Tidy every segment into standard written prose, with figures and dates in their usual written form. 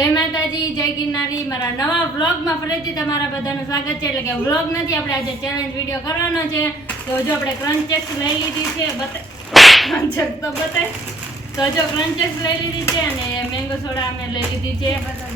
જય માતાજી, જય ગિરનારી. મારા નવા વ્લોગમાં ફરીથી તમારા બધાનું સ્વાગત છે. એટલે કે વ્લોગ નથી, આપણે આજે ચેલેન્જ વિડીયો કરવાનો છે. તો જો આપણે ક્રન્ચેક્સ લઈ લીધી છે, ક્રન્ચેક્સ તો બતાય. તો જો ક્રન્ચેક્સ લઈ લીધી છે અને મેંગો સોડા અમે લઈ લીધી છે.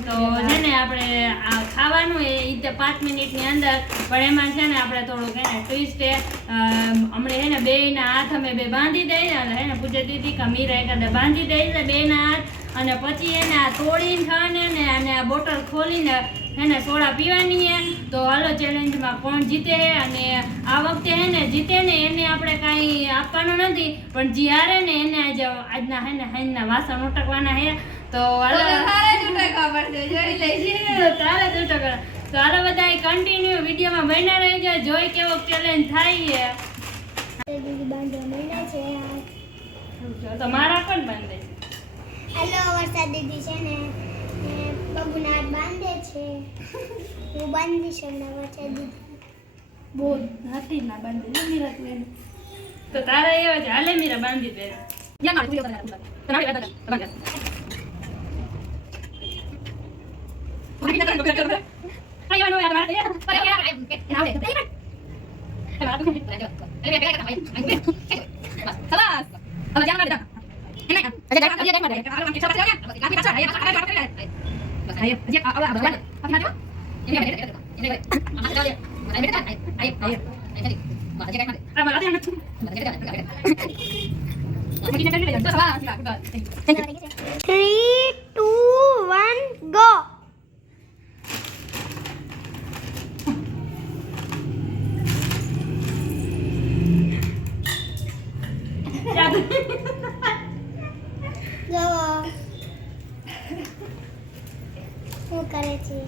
તો છે ને આપણે આ ખાવાનું એ 5 મિનિટની અંદર, પણ એમાં છે ને આપણે થોડુંક એને ટ્વિસ્ટ હમણાં છે ને બેયના હાથ અમે બે બાંધી દઈએ અને એને પૂછે દીધી કે મીરા એકાદે બાંધી દઈએ છે બેયના હાથ, અને પછી એને આ તોડીને ખાવાને ને અને આ બોટલ ખોલીને એને સોડા પીવાની છે. તો હાલો ચેલેન્જમાં કોણ જીતે છે, અને આ વખતે હે ને જીતે ને એને આપણે કાંઈ આપવાનું નથી, પણ જે હારે ને એને આજના હે ને હાઈના વાસણ ઉટકવાના છે. તો હાલો તારે જ ઉટકવા પડશે, જોઈ લેજે તારે જ ઉટકવા. તો હાલો બધા કન્ટિન્યુ વિડીયોમાં બન્યા રહેજો, જોઈ કેવો ચેલેન્જ થાય છે. દીદી બાંધવા માંડ્યા છે. તો મારા કોણ બાંધે? હેલો વરસાદ દીદી છે ને બબુના હાથ બાંધે છે. હું બાંધીશ હમણાં વરસાદ દીદી. બહુ હાથી ના બાંધે મીરા તું એને. તો તારા એવા છે, હાલે મીરા બાંધી દે. યા મારે પૂરી કરતા તમારી વાત બાંધ. પૂરી કરતા કઈ વાનો યાર મારે યાર. પર યાર ના આવે. તમારા તું એટલે પેલા કરતા બસ ખલાસ. હવે જાન મારે એને અજે દેખ મારે આ એક સાથ જાને કાફી પાછા આયા બસ આયા અજે આ આ બસ આપના દો એને આમાં જાલે આઈ બેટા આઈ આઈ બસ અજે કાઈ મારે આ મારે આને છું બસ અજે કાઈ આપણે કેને કરી દો બસ 3 2 1 ગો. શું કરે છે?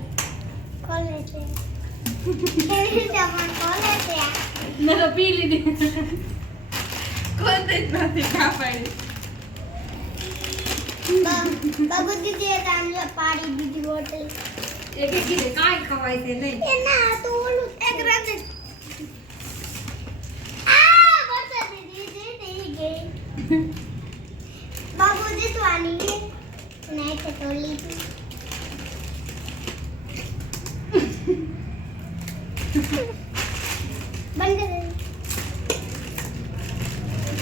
ખોલે છે. કેવી જમણ ખોલે છે? મેં તો પી લીધી. ખોલતી જ નથી કાપાડી. બાબુ દીદી તાંજે પાડી દીધી બોટલ. એક એક કીધે કાઈ ખવાય છે નહીં. એ ના તો ઓલું એક રાતે. આ વરસાદ દીદી થઈ ગઈ. બાબુ જીતવાની છે. નહીં તો તોલી છે. બંધ કર.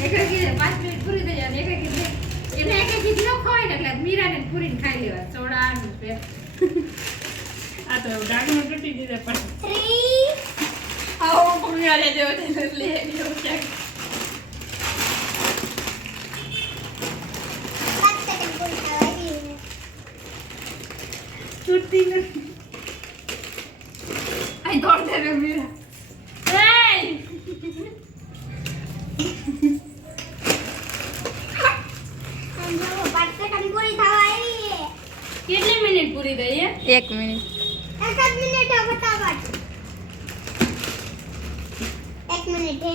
એક એક કીધે 5 મિનિટ પૂરી થઈ જાય, એક એક કીધે એને એક એક કીધે ન ખવાય ને એટલે મીરાને પૂરીને ખાઈ લેવા સોડા ને પે. આ તો ડાગનો તૂટી દીધે પણ 3 આવો પૂરીવાળે જેવો છે એટલે એવું છે. 5 સેકન્ડ પૂરી થવાની છે. તૂટતી નથી. આઈ દોડ દે રે મીરા. કેટલી મિનિટ પૂરી થઈ હે? 1 મિનિટ. 1 મિનિટ ફટાફટ. 1 મિનિટ હે.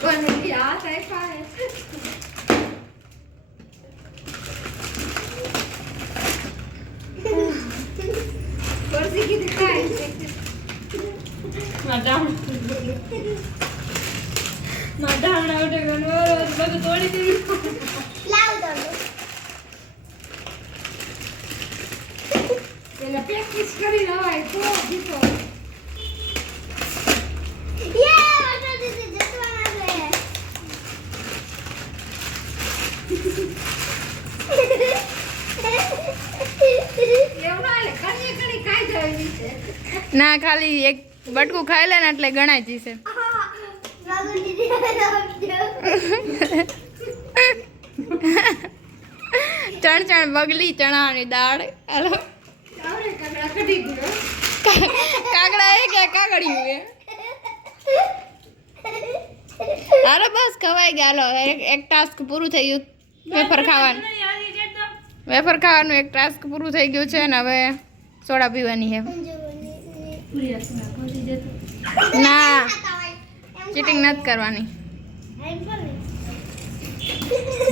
કોણ ની આ થાય પાય. કોર્સી કી દેખાય. મેડમ આવડે ગનો બધું તોડી દીધું. લાવ દો. પેલા પ્રેક્ટિસ કરી લવાય તો જીતો. યે વરસાદ દીદી જીતવાના છે. એવું ના લે કણી કણી ખાઈ જવી છે. ના ખાલી એક બટકું ખાઈ લે ને એટલે ગણાય જશે. બાબુ દીદી ચણ બગલી ચણાની દાળ. હાલો આવડે કાગડા કઢી ગયો. કાગડા એ કે કાગડિયું એ. હાલો બસ ખવાઈ ગયા. હાલો એક ટાસ્ક પૂરું થઈ ગયું. વેફર ખાવાનું એક ટાસ્ક પૂરું થઈ ગયું છે ને હવે સોડા પીવાની છે. ના ચીટિંગ નથી કરવાની.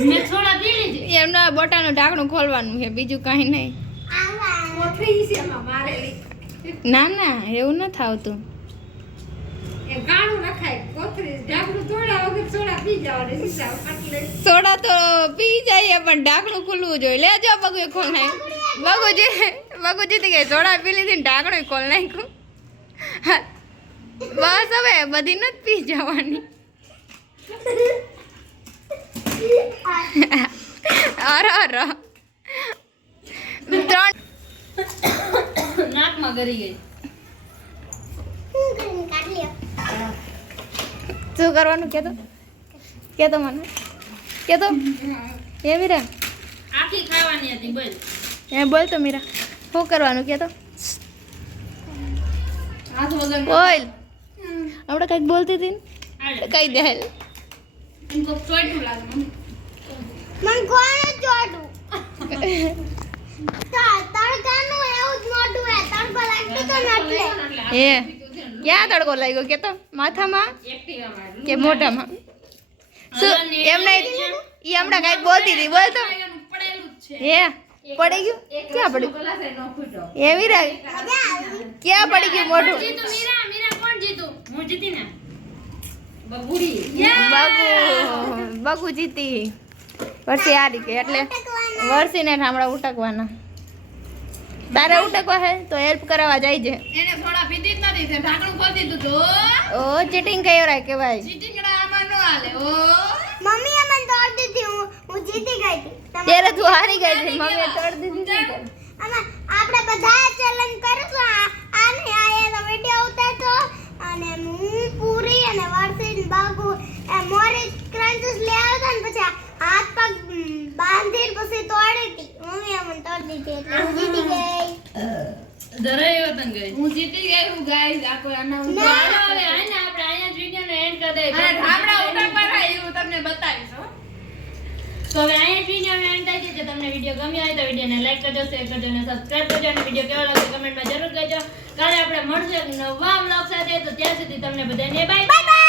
મેં સોડા પી લીધી. એમના બોટાનું ઢાંકણું ખોલવાનું છે, બીજું કાંઈ નહીં. કોથળી છે એમાં મારેલી. ના ના એવું નથી આવતું. એ ગાણું નખાય. સોડા તો પી જાય પણ ઢાંકણું ખુલવું જોઈએ. લેજો બગુ ખોલ નાખ. બગુ જીતી ગઈ. સોડા પી લીધી ને ઢાંકણું ખોલ નાખ્યું. બસ હવે બધી નથી પી જવાની. અર ત્રણ નાકમાં ગરી ગઈ. હું કરીને કાઢ લ્યો. શું કરવાનું કેતો મને કેતો એ મીરા આખી ખાવાની હતી બોલ. એ બોલ તો મીરા શું કરવાનું કેતો હાથ વગર બોલ. આપણે કંઈક બોલતી હતી ને હાલે. કહી દે હાલ. એમ કોક ચોટું લાગે મને. મને કોને ચોટું? તડકાનું એવું જ મોટું હે. તડકો લાગતો તો ને એટલે. એ ક્યાં તડકો લાગ્યો કેતો માથામાં એક્ટિવામાં એટલે. કે મોઢામાં શું એમ નહીં ઈ હમણાં કંઈક બોલતી હતી બોલ તો પડેલું જ છે. એ પડી ગયું ક્યાં પડ્યું ગલાસ એ નો ફૂટ્યો. એ વીરા ક્યાં પડી ગયું મોઢું જીતું મીરા મીરા કોણ જીતું? હું જીતી ને. બબુડી. બગુ જીતી વર્ષી હારી ગઈ એટલે વર્ષીને ઠામડા ઉટકવાના. તારે ઉટકવા હે તો હેલ્પ કરાવવા જાય છે. એને સોડા પીધી જ નથી તે ઢાંકણું ખોલી દીધું તો ઓ ચીટિંગ કહેવાય કહેવાય. ચીટિંગડા આમાં નો હાલે. ઓ મમ્મીએ મને તોડ દીધી. હું જીતી ગઈ હતી. ત્યારે તું હારી ગઈ છે મમ્મીએ તોડ દીધી છે. આપણે બધા ચેલેન્જ કરીશું. આને આ વિડિયો ઉતારતો અને હું પૂરી અને વર્ષી બાગુ મોરી ક્રંચસ લે આવતા ને પછી હાથ પગ બાંધી પછી તોડી હતી. મમ્મીએ મને તોડી દીધી એટલે હું જીતી ગઈ. ધરાયો તન ગઈ. હું જીતી ગઈ હું ગાઈસ. આ કોઈ અનાઉન્સ હવે આને આપણે અહીંયા જ વિડિયોનો એન્ડ કરી દઈએ. અને ઢાબડા ઉઠા પર હું તમને બતાવીશ હો. તો હવે અહીંયા જ વિડિયોનો એન્ડ થાય છે. જો તમને વિડિયો ગમ્યો હોય તો વિડિયોને લાઈક કરજો, શેર કરજો અને સબસ્ક્રાઇબ કરજો અને વિડિયો કેવો લાગ્યો કમેન્ટમાં જરૂર કહેજો. કાલે આપણે મળશું એક નવા વ્લોગ સાથે. તો ત્યાં સુધી તમને બધાને બાય બાય.